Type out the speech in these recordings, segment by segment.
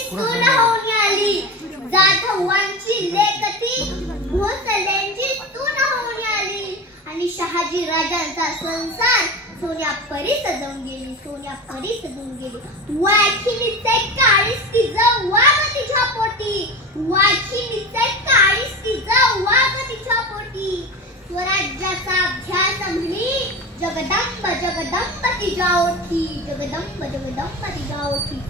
सून होऊन आली, जाधवांची लेकती भोसल्यांची सून होऊन आली, आणि शहाजी राजांचा संसार सोन्या परी सजवून गेली, सोन्या परी सजवून गेली. वाघिणीचे काळीस तिचं वाघ तिच्या पोटी, वाघिणीचे काळीस तिचं वाघ तिच्या पोटी. स्वराज्याचा अभ्यास म्हणी जगदंब जगदंब तिच्या ओठी, जगदंब जगदंब तिच्या ओठी.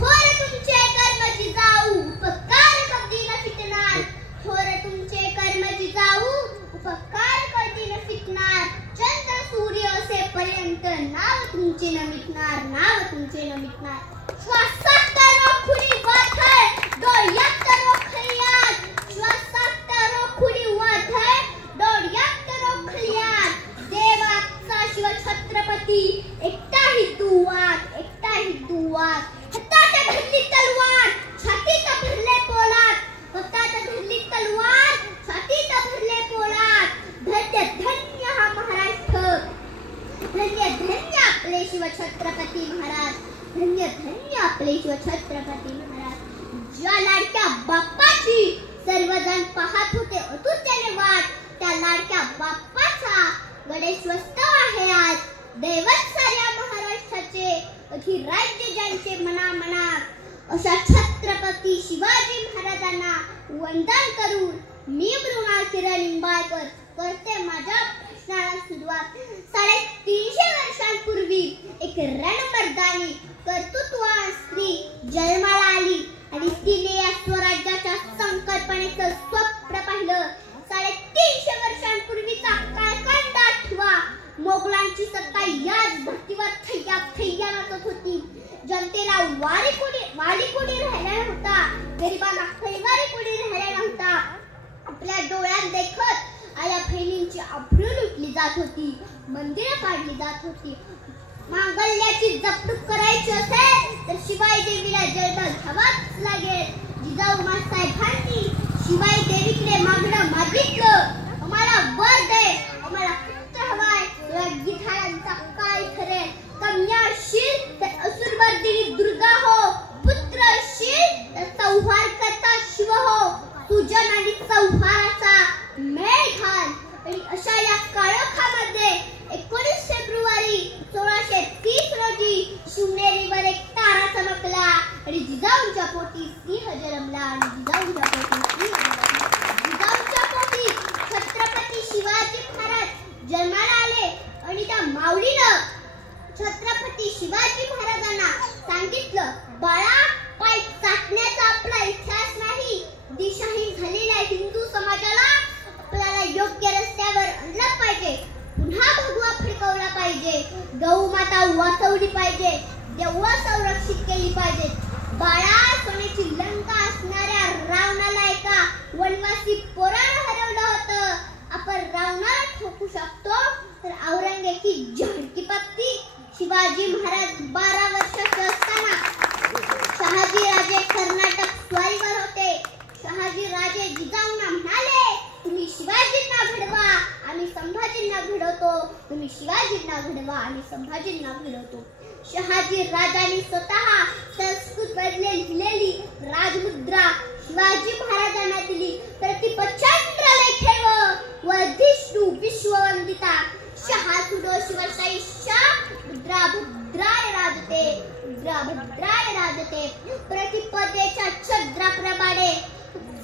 थोर तुमचे कर्म जिजाऊ उपकार कधी न फिटणार, थोर तुमचे कर्म जिजाऊ उपकार कधी न फिटणार. चंद्र सूर्य असेपर्यंत नाव तुमचे न मिटणार, नाव तुमचे न मिटणार. श्वासात रोखुनी वाथळ, डोळ्यात रोखल्यात, श्वासात रोखुनी वाथळ, डोळ्यात रोखल्यात. देवाचा शिवछत्रपती एकटाही दुवात, एकटाही दुवात. हातात धरली तलवार, छातीत भरले पोलाद, हातात धरली तलवार, छातीत भरले पोलाद. धन्य धन्य हा महाराष्ट्र, धन्य धन्य आपले शिवछत्रपती महाराज, धन्य धन्य आपले शिवछत्रपती महाराज. ज्या लाडक्या बाप्पाची सर्वजण पाहत होते अतुत्याने वाट, त्या लाडक्या बाप्पाचा गणेशोत्सव आहे आज. दैवत साऱ्या महाराष्ट्राचे, अधिराज्य ज्यांचे मनामनात, अशा छत्रपती शिवाजी महाराजांना वंदन करून मी मृणाल किरण लिंबाळकर करते माझ्या भाषणाला सुरुवात. 350 वर्षांपूर्वी एक रणमर्दानी कर्तृत्ववान स्त्री जन्माला आली आणि तिने या स्वराज्याच्या संकल्पनेचं स्वप्न पाहिलं. 350 वर्षांपूर्वीचा काळखंड आठवा. मोगलांची सत्ता याच धर्तीवर थैया थैया नाचत होती. जनतेला वारी कोणी राहिला नव्हता, गरिबांना खैवारी कोणी राहिला नव्हता. आपल्या डोळ्यात देखत आया बहिणींची अब्रू लुटली जात होती, मंदिरं पाडली जात होती. मांगल्याची जपणूक करायची असेल तर शिवाई देवीला जन्म घ्यावाच लागेल. जिजाऊ मासाहेबांनी शिवाई देवीकडे मागणं मागितलं, आम्हाला वर दे, आम्हाला पुत्र हवाय. गीतायांचा काय खरे, कन्या असशील तर असुरमर्दिनी दुर्गा हो, पुत्र असशील तर संहार करता शिव हो. सुजन आणि संहाराचा मेळ घाल. आणि अशा या काळोखामध्ये 19 फेब्रुवारी 1630 रोजी शिवनेरीवर एक तारा चमकला आणि जिजाऊंच्या पोटी सिंह जन्मला, आणि जिजाऊंच्या पोटी सिंह जन्मला. जिजाऊंच्या पोटी छत्रपती शिवाजी महाराज जन्माला आले आणि त्या माऊलीनं छत्रपती शिवाजी महाराजांना सांगितलं, बाळा, पाय चाटण्याचा आपला इतिहास नाही. दिशाहीन झालेल्या हिंदू समाजाला आपल्याला योग्य रस्त्यावर आणलं पाहिजे. पुन्हा भगवा फडकवला पाहिजे, गौ माता वाचवली पाहिजे, देवळं संरक्षित केली पाहिजे. बाळा, सोन्याची लंका असणाऱ्या रावणाला एका वनवासी पोरानं हरवलं होतं. आपण रावणाला ठोकू शकतो तर औरंगजेबाची झडकी पत्ती. शिवाजी महाराज 12 वर्षाचे असताना शहाजी राजे कर्नाटक स्वारीवर होते. शहाजी राजे जिजाऊंना म्हणाले, तुम्ही शिवाजींना घडवा, आम्ही संभाजींना घडवतो. तुम्ही शिवाजींना घडवा, आम्ही संभाजींना घडवतो. शहाजी राजांनी स्वतः संस्कृत मध्ये लिहिलेली राजमुद्रा शिवाजी महाराजांना दिली. प्रतिपचंद्र लेखेव वर्धिष्णु विश्ववंदिता, शहासुडो शिवशाहीशा मुद्रा भद्राय राजते, मुद्रा भद्राय राजते. प्रतिपदेच्या छद्राप्रमाणे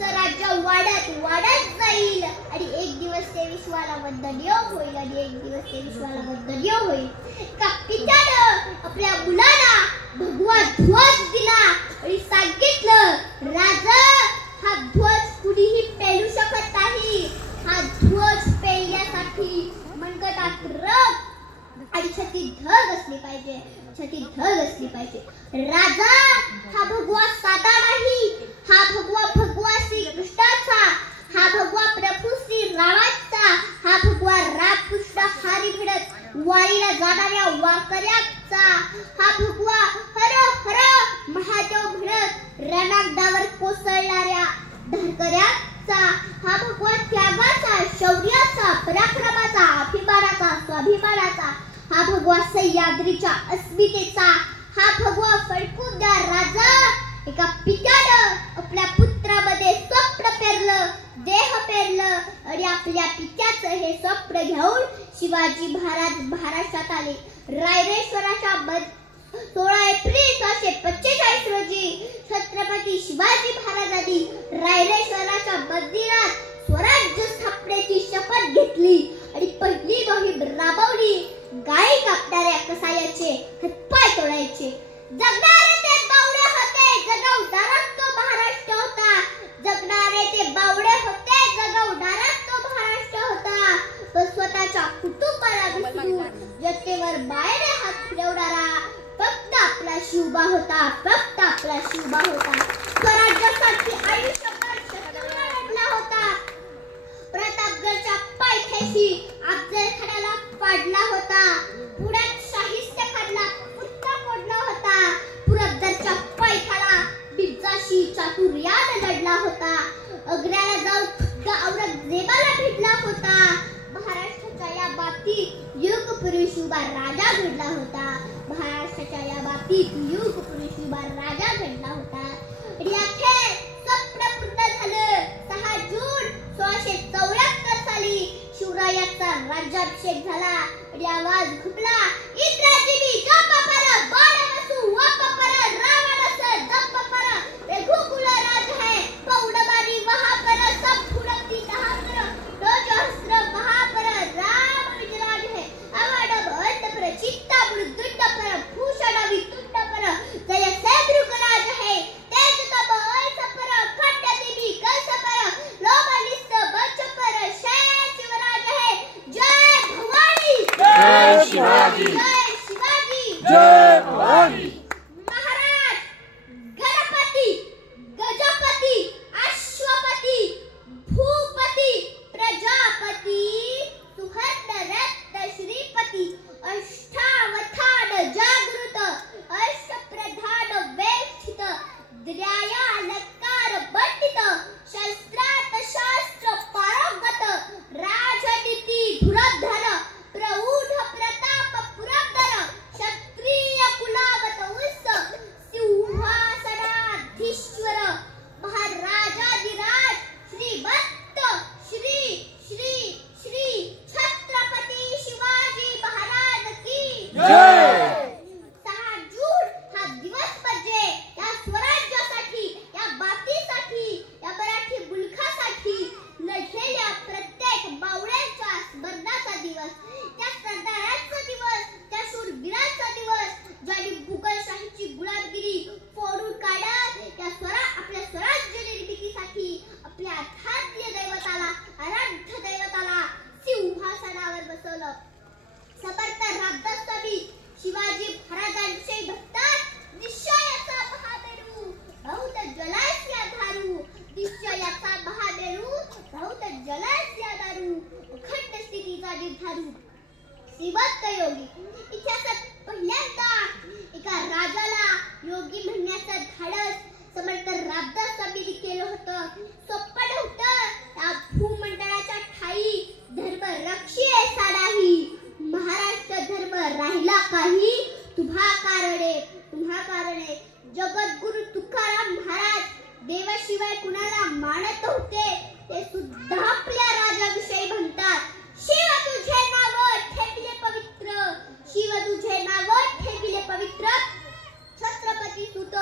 राज्य वाढत वाढत जाईल आणि एक दिवस ते विश्वाला वंदनीय होईल, आणि एक दिवस ते विश्वाला वंदनीय होईल. एका पित्यानं आपल्या मुलाला भगवा ध्वज दिला आणि सांगितलं, राजा, हा ध्वज कुणीही पेलू शकत नाही. हा ध्वज पेलण्यासाठी मनगटात रग आणि छातीत धग असली पाहिजे, छातीत धग असली पाहिजे. राजा, हा भगवा साधा नाही, हा भगवा श्री कृष्णाचा, हा भगवा प्रभू श्री रामाचा, हा भगवा रामकृष्ण हरी भिडत वारीला जाणाऱ्या वारकऱ्याचा, हा भगवा हर हर महादेव भिडत रणांगणावर कोसळणाऱ्या धरकऱ्याचा, हा भगवा त्यागाचा, शौर्याचा, पराक्रमाचा, अभिमानाचा, स्वाभिमानाचा, हा भगवा सह्याद्रीच्या अस्मितेचा, हा भगवा फडकून द्या राजा. एका शिवाजी महाराज महाराष्ट्रात आले. रायरेश्वराच्या 16 एप्रिल 1645 रोजी छत्रपती शिवाजी महाराजांनी रायरेश्वराच्या मंदिरात स्वराज्य स्थापनेची शपथ घेतली आणि पहिली मोहीम राबवली. गाई कापणाऱ्या कसायाचे हातपाय तोडायचे. जगणारे ते बावडे होते, जगवणाराच तो महाराष्ट्र होता. जगणारे ते बावडे होते, जगवणाराच तो महाराष्ट्र होता. तो स्वतःच्या कुटुंबाला विसरून जनतेवर मायेने हात फिरवणारा फक्त आपला शिवबा होता, फक्त आपला शिवबा होता. स्वराज्यासाठी आयुष्यभर शत्रूला लढला होता. प्रतापगडच्या पायथ्याशी अफजलखानाला पाडला होता. पुण्यात शाहिस्तेखानला पुतळा फोडला होता. पुरंदरच्या पायथ्याला मिर्जाशी चातुर्याने लढला होता. आग्र्याला जाऊन खुद्द औरंगजेबाला भेटला होता. महाराष्ट्राच्या या बाबतीत युगपुरुष उभा राजा घडला होता. महाराष्ट्राच्या या बाबतीत युगपुरुष उभा राजा घडला होता. आणि अखेर स्वप्न पूर्ण झालं. 6 जून 1674 साली शिवरायाचा राज्याभिषेक झाला आणि आवाज घुमला, इंद्राजी मी जप पर बाणवसु वप पर रावणस दप पर रघुकुल राज है पौडबारी वहा पर सब फुड़ती तहा पर रोजहस्त्र महा पर राम विजराज है अवड अंत पर चित्ता बुद्धुंड पर भूषण वितुंड पर जय सैद्रुक राज है तेज तब ऐस पर खंड देवी कलश पर लोमलिस्त बच पर शय शिवराज है. जय भवानी, जय शिवाजी, जय शिवाजी, जय भवानी. महाराज गणपती, गजपती, अश्वपती, भूपती, प्रजापती, सुहर्द श्रीपती, अष्टावधान जागृत, अष्टप्रधान वेक्षित, द्र्यायालंकार पंडित, शस्त्रार्थ शास्त्र पारंगत, राजनीती धुरंधर, प्रौढ प्रताप पुरंदर, क्षत्रिय कुलावत उच्च, सिंहासनाधीश्वर, महाराजाधिराज, श्रीमंत श्री श्री श्री छत्रपती शिवाजी महाराज की जय. 6 जून हा दिवस म्हणजे या स्वराज्यासाठी, या बाबतीसाठी, या मराठी मुलखासाठी लढलेल्या प्रत्येक बावड्यांच्या स्मरणाचा दिवस, त्या सरदारांचा दिवस, त्या शूरवीरांचा दिवस, ज्यांनी मुघलशाहीची गुलामगिरी फोडून काढत आपल्या स्वराज्य निर्मितीसाठी आपल्या आराध्य दैवताला सिंहासनावर बसवलं. समर्थ रामदासस्वामी शिवाजी महाराजांविषयी म्हणतात, निश्चयाचा महामेरू बहुत जलास्य धारू, निश्चयाचा महामेरू बहुत जलास्य धारू, अखंड स्थितीचा निर्धारू. श्रीमंत योगी. इतिहासात पहिल्यांदा एका राजाला योगी म्हणण्याचं धाडस समर्थ रामदासस्वामींनी केलं होतं. सोपं नव्हतं. या भूमंडळाच्या ठाई धर्म रक्षीय साडाही, महाराष्ट्र धर्म राहिला काही तुम्हा कारणे. जगद्गुरु तुकाराम महाराज देवाशिवाय कुणाला मानत होते. ते सुद्धा आपल्या राजाविषयी म्हणतात, शिव तुझे नाव ठेविले पवित्र, शिव तुझे नाव ठेविले पवित्र, छत्रपती सुत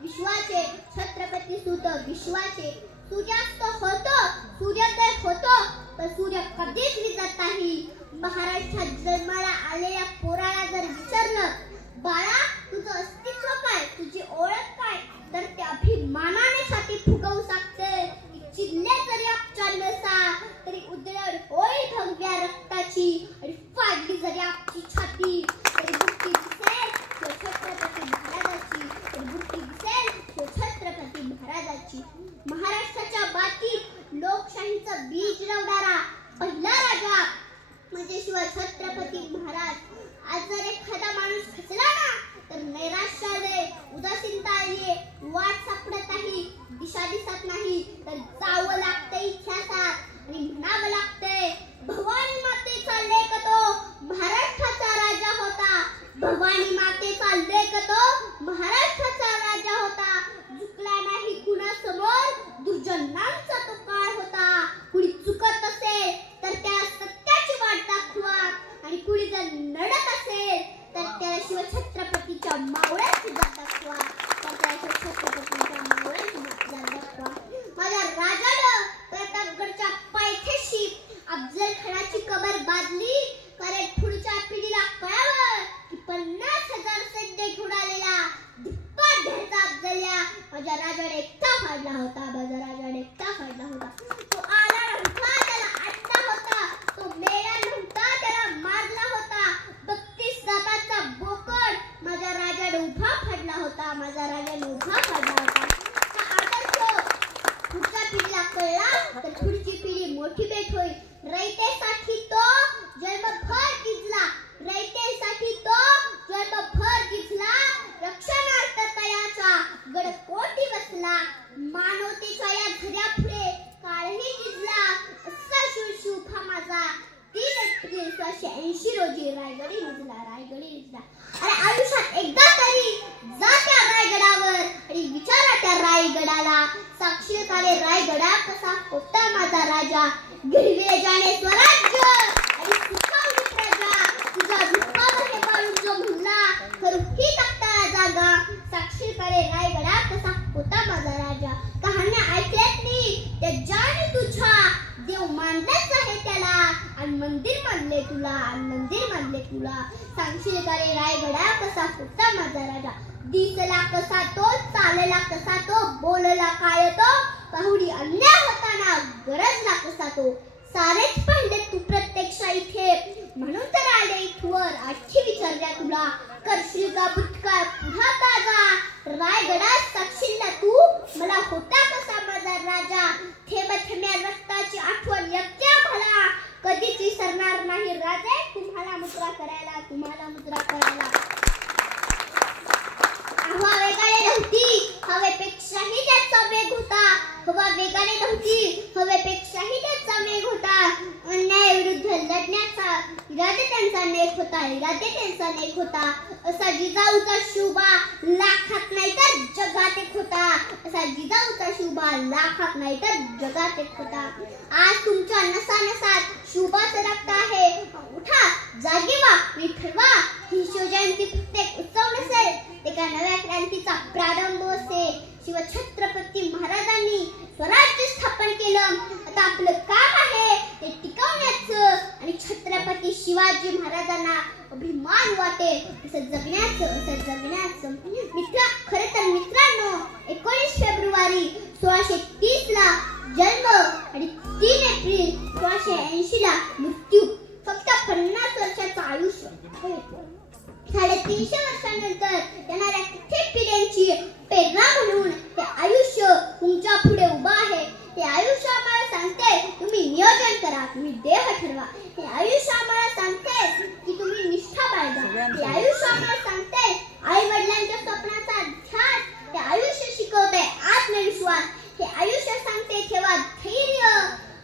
विश्वाचे, छत्रपती सुत विश्वाचे. सूर्यास्त होतो, सूर्योदय होतो, तर सूर्य कधीच विजत नाही. महाराष्ट्रात जन्माला आलेल्या पोराला जर विचारलं, बाळा तुझं अस्तित्व काय, तुझी ओळख काय, तर ते अभिमानाने छाती फुगवू शकते. चिल्ले जरी आपच्या नसा तरी उधळण होईल भगव्या रक्ताची, आणि फाडली जरी आपली छाती तरी बुट्टी दिसेल छत्रपती महाराजाची, बुट्टी दिसेल छत्रपती महाराजाची. महाराष्ट्राच्या बाबतीत लोकशाहीचं बीज लावणारा पहिला राजा म्हणजे छत्रपती महाराज. आज जर एखादा माणूस खचला ना तर नैराश्य आले, उदासीनता आली, वाट सापडत नाही, दिशा दिसत नाही, तर जावं लागतं इतिहासात आणि म्हणावं लागतंय, भवानी मातेचा लेक तो महाराष्ट्राचा राजा होता. भवानी मातेचा लेक तो महाराष्ट्राचा राजा होता. झुकला नाही कुणासमोर, दुर्जनांचा तो काळ होता. कुणी चुकत असेल तर त्या सत्याची वाट दाखवा माझ्या राजाने एकटा फाडला होता. माझ्या राजाने एकटा फाडला होता. तो आला नव्हता, त्याला आणला होता. तो मेला नव्हता, त्याला मारला होता. 32 दाताचा बोकड माझ्या राजाने उभा फाडला होता. माझ्या राजाने उभा फाडला होता. हा आदर्श पुढच्या पिढीला कळला तर पुढची पिढी मोठी बेट होईल. रयतेसाठी तो जन्मभर गिजला. रयतेसाठी तो जन्मभर गिजला. रक्षणार्थ तयाचा गडकोटी बसला. मानवतेच्या या झऱ्यापुढे काळही गिजला. असा शूरशुभा माझा 3 एप्रिल 1980 रोजी रायगडी निजला. रायगडी निजला. अरे आयुष्यात एकदा तरी जा त्या रायगडावर आणि विचारा त्या रायगडाला, साक्षीकारे रायगडा कसा होता माझा राजा. गिरवे जाणे स्वराज्य आणि सुखावली प्रजा. तुझा दुःखामध्ये बाळून जो म्हणला खरुखी तख्ताला जागा. साक्षीकारे रायगडा कसा होता माझा राजा. कहाण्या ऐकल्यात मी त्या जाणी तुझ्या. देव मानलाच आहे त्याला आणि मंदिर मानले तुला. आणि मंदिर मानले तुला. सांगशील का रे रायगडा कसा होता माझा राजा. दिसला कसा तो, चालला कसा तो, बोलला काय तो, पाहुडी अन्याय होताना गरजला कसा तो. सारेच पाहिले तू प्रत्यक्ष इथे म्हणून तर आले इथवर. आठी विचारल्या तुला करशील का भूतकाळ पुन्हा ताजा. रायगडात साक्षीला तू मला होता कसा माझा राजा. थेंब थेंब्या रक्ताची आठवण येते मला. कधीच विसरणार नाही राजे तुम्हाला मुद्रा करायला. तुम्हाला मुद्रा करायला. हवा वेगाने नव्हती, हवेपेक्षाही त्याचा वेग होता. हवा वेगाने नव्हती, हवेपेक्षाही त्याचा वेग होता. अन्यायाविरुद्ध लढण्याचा इरादे त्यांचा नेक होता. इरादे त्यांचा नेक होता. असा जिजाऊचा शिवबा लाखात नाही तर जगात एक होता. असा जिजाऊचा शिवबा लाखात नाही तर जगात एक होता. आज तुमच्या नसानसात शिवबाचं रक्त आहे. उठा, जागे व्हा आणि ठरवा. ही शिवजयंती फक्त एक उत्सव नसेल, एका नव्या क्रांतीचा प्रारंभ असेल. शिवछत्रपती महाराजांनी स्वराज्य स्थापन केलं. आता आपलं काम आहे ते टिकवण्याचं आणि छत्रपती शिवाजी महाराजांना अभिमान वाटेल असं जगण्याचं. खरं तर मित्रांनो, 19 फेब्रुवारी 1630 ला जन्म आणि 3 एप्रिल 1680 ला मृत्यू. फक्त 50 वर्षाचं आयुष्य. 350 वर्षांनंतर येणाऱ्या कित्येक पिढ्यांची प्रेरणा म्हणून ते आयुष्य तुमच्या पुढे उभा आहे. ते आयुष्य आम्हाला सांगते तुम्ही नियोजन करा, तुम्ही देह ठरवा. ते आयुष्य आम्हाला सांगते की तुम्ही निष्ठा बाळगा. ते आयुष्य आम्हाला सांगते आई वडिलांच्या स्वप्नाचा ध्यास. ते आयुष्य शिकवते आत्मविश्वास. हे आयुष्य सांगते ठेवा धैर्य.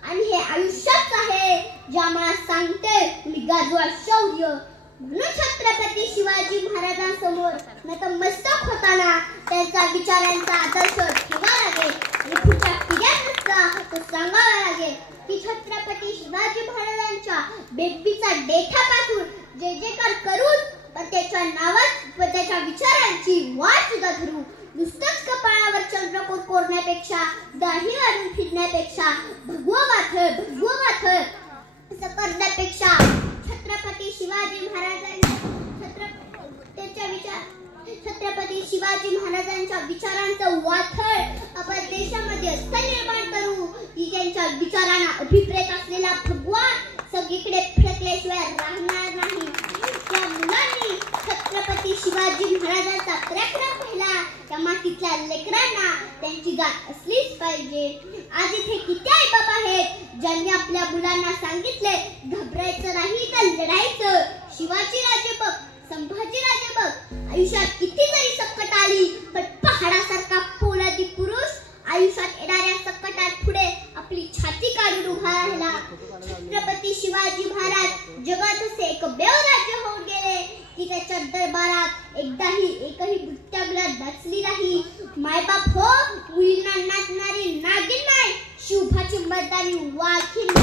आणि हे आयुष्यच आहे जे आम्हाला सांगते तुम्ही गाजवा शौर्य. म्हणून छत्रपती शिवाजी महाराजांसमोर नतमस्तक होताना त्यांचा विचारांचा आदर्श ठेवा लागेल आणि पुढच्या पिढ्यांना तो सांगावा लागेल की छत्रपती शिवाजी महाराजांच्या बेंबीचा देठापासून जे जयकार करून पण त्याच्या नावात व त्याच्या विचारांची वाट सुद्धा धरू. नुसतंच कपाळावर चंद्रकोर कोरण्यापेक्षा, दाढी वाढून फिरण्यापेक्षा, भगवं माथर असं करण्यापेक्षा छत्रपती शिवाजी महाराजांच्या विचारांचं वाथळ आपण देशामध्ये असं निर्माण करू की त्यांच्या विचारांना अभिप्रेत असलेला भगवा सगळीकडे फिरकल्याशिवाय राहणार नाही. त्या मुलांनी छत्रपती शिवाजी महाराजांचा पराक्रम पाहिला. त्या मातीतल्या लेकरांना त्यांची जात असलीच पाहिजे. आज इथे किती आई बाबा आहेत ज्यांनी आपल्या मुलांना सांगितले घाबरायचं नाही तर लढायचं. शिवाजी राजे बघ, संभाजी राजे बघ, आयुष्यात किती जरी संकट आली पण पहाडासारखा पोलादी पुरुष आयुष्यात येणाऱ्या संकटात पुढे आपली छाती काढून उभा राहिला. छत्रपती शिवाजी महाराज जगात असे एकमेव राज्य होऊन गेले की त्याच्या दरबारात एकही भुत्यागला डाचली नाही. मायबाप हो, मुलींना नाचणारी नागिन नाही, शिवभाची मर्दानी वाघीण.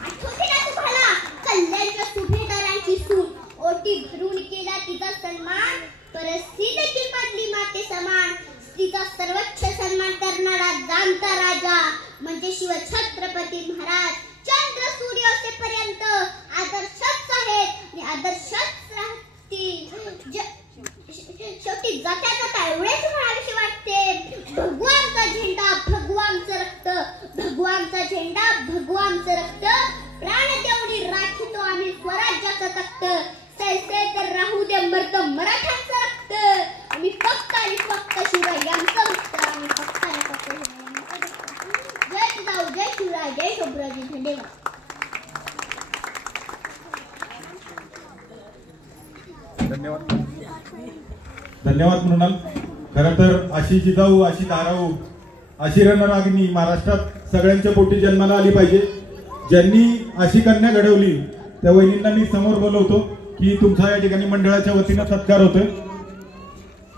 आठवते ना तुम्हाला कल्याणच्या सुभेदारांची सून ओटी भरून केला तिचा सन्मान. परस्त्री देखील मानली माते समान. स्त्रीचा सर्वोच्च सन्मान करणारा जाणता राजा म्हणजे शिवछत्रपती महाराज. चंद्र सूर्य असेपर्यंत आदर्शच आहेत आणि आदर्शच राहतील. शेवटी जात्याचा एवढेच म्हणावेसे वाटते, भगवानचा झेंडा भगवानचं रक्त, भगवानचा झेंडा भगवानचं रक्त, प्राण तेवढी राखीतो आम्ही स्वराज्याचं तख्त, सैसे तर राहू दे मर्द मराठ्यांचं रक्त, आम्ही फक्त आणि फक्त शिवरायांचं रक्त, आम्ही फक्त आणि फक्त शिवरायांचं रक्त. जय जिजाऊ, जय शिवराय, जय शंभूराजे, धन्यवाद. धन्यवाद. धन्यवाद मृणाल. खरं तर अशी जिजाऊ, अशी धाराऊ, अशी रणरागिणी महाराष्ट्रात सगळ्यांच्या पोटी जन्माला आली पाहिजे. ज्यांनी अशी कन्या घडवली त्या वहिनींना मी समोर बोलवतो की तुमचा या ठिकाणी मंडळाच्या वतीनं सत्कार होतोय.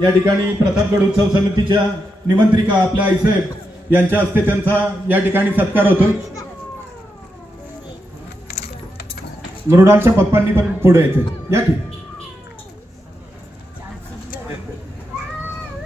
या ठिकाणी प्रतापगड उत्सव समितीच्या निमंत्रिका आपल्या आईसाहेब यांच्या हस्ते त्यांचा या ठिकाणी सत्कार होतोय. मृणालच्या पप्पांनी पण पुढे यायचे. या ठिकाणी